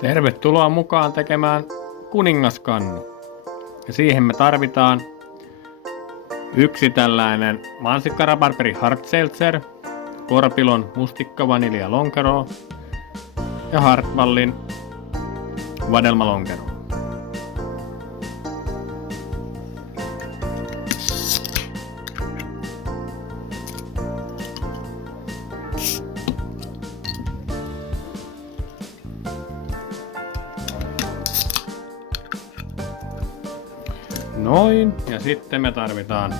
Tervetuloa mukaan tekemään kuningaskannu. Ja siihen me tarvitaan yksi tällainen mansikkarabarberi hard seltzer, Korpilon mustikka vanilja lonkero ja Hartwallin vadelmalonkero. Noin, ja sitten me tarvitaan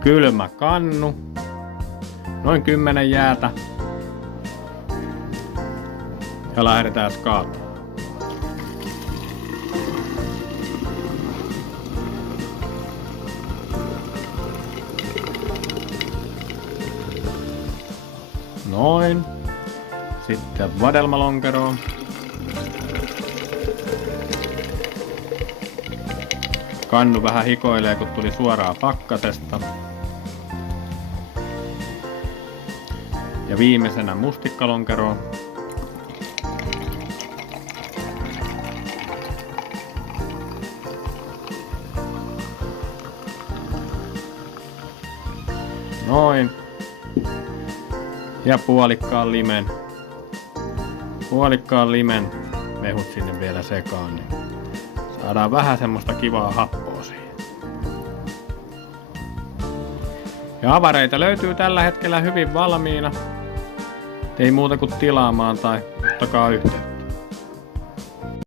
kylmä kannu, noin 10 jäätä, ja lähdetään skaataan. Noin, sitten vadelmalonkeroon. Kannu vähän hikoilee, kun tuli suoraan pakkasesta. Ja viimeisenä mustikkalonkeroon. Noin. Ja puolikkaan limen mehut sinne vielä sekaan, niin saadaan vähän semmoista kivaa happoa siihen. Ja avareita löytyy tällä hetkellä hyvin valmiina. Ei muuta kuin tilaamaan tai ottakaa yhteyttä.